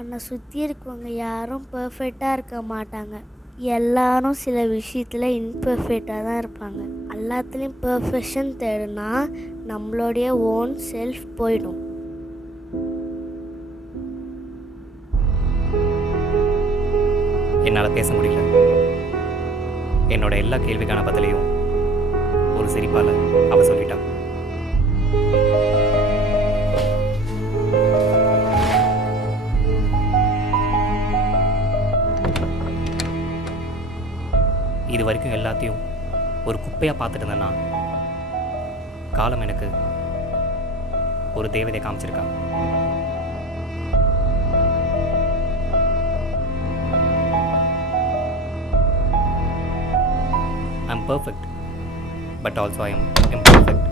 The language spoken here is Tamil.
உன்னை சுற்றி இருக்கவங்க யாரும் பர்ஃபெக்டாக இருக்க மாட்டாங்க. எல்லாரும் சில விஷயத்தில் இன்பர்ஃபெக்டாக தான் இருப்பாங்க. எல்லாத்துலேயும் பர்ஃபெக்ஷன் தேடுனா நம்மளுடைய ஓன் செல்ஃப் போயிடும். என்னால் பேச முடியல. என்னோட எல்லா கேள்விக்கான பதிலையும் ஒரு சிரிப்பால் அவ சொல்லிட்டா. இது வரைக்கும் எல்லாத்தையும் ஒரு குப்பையாக பார்த்துட்டு இருந்தேன்னா காலம் எனக்கு ஒரு தேவதையை காமிச்சிருக்கா. I am perfect, but also I am imperfect.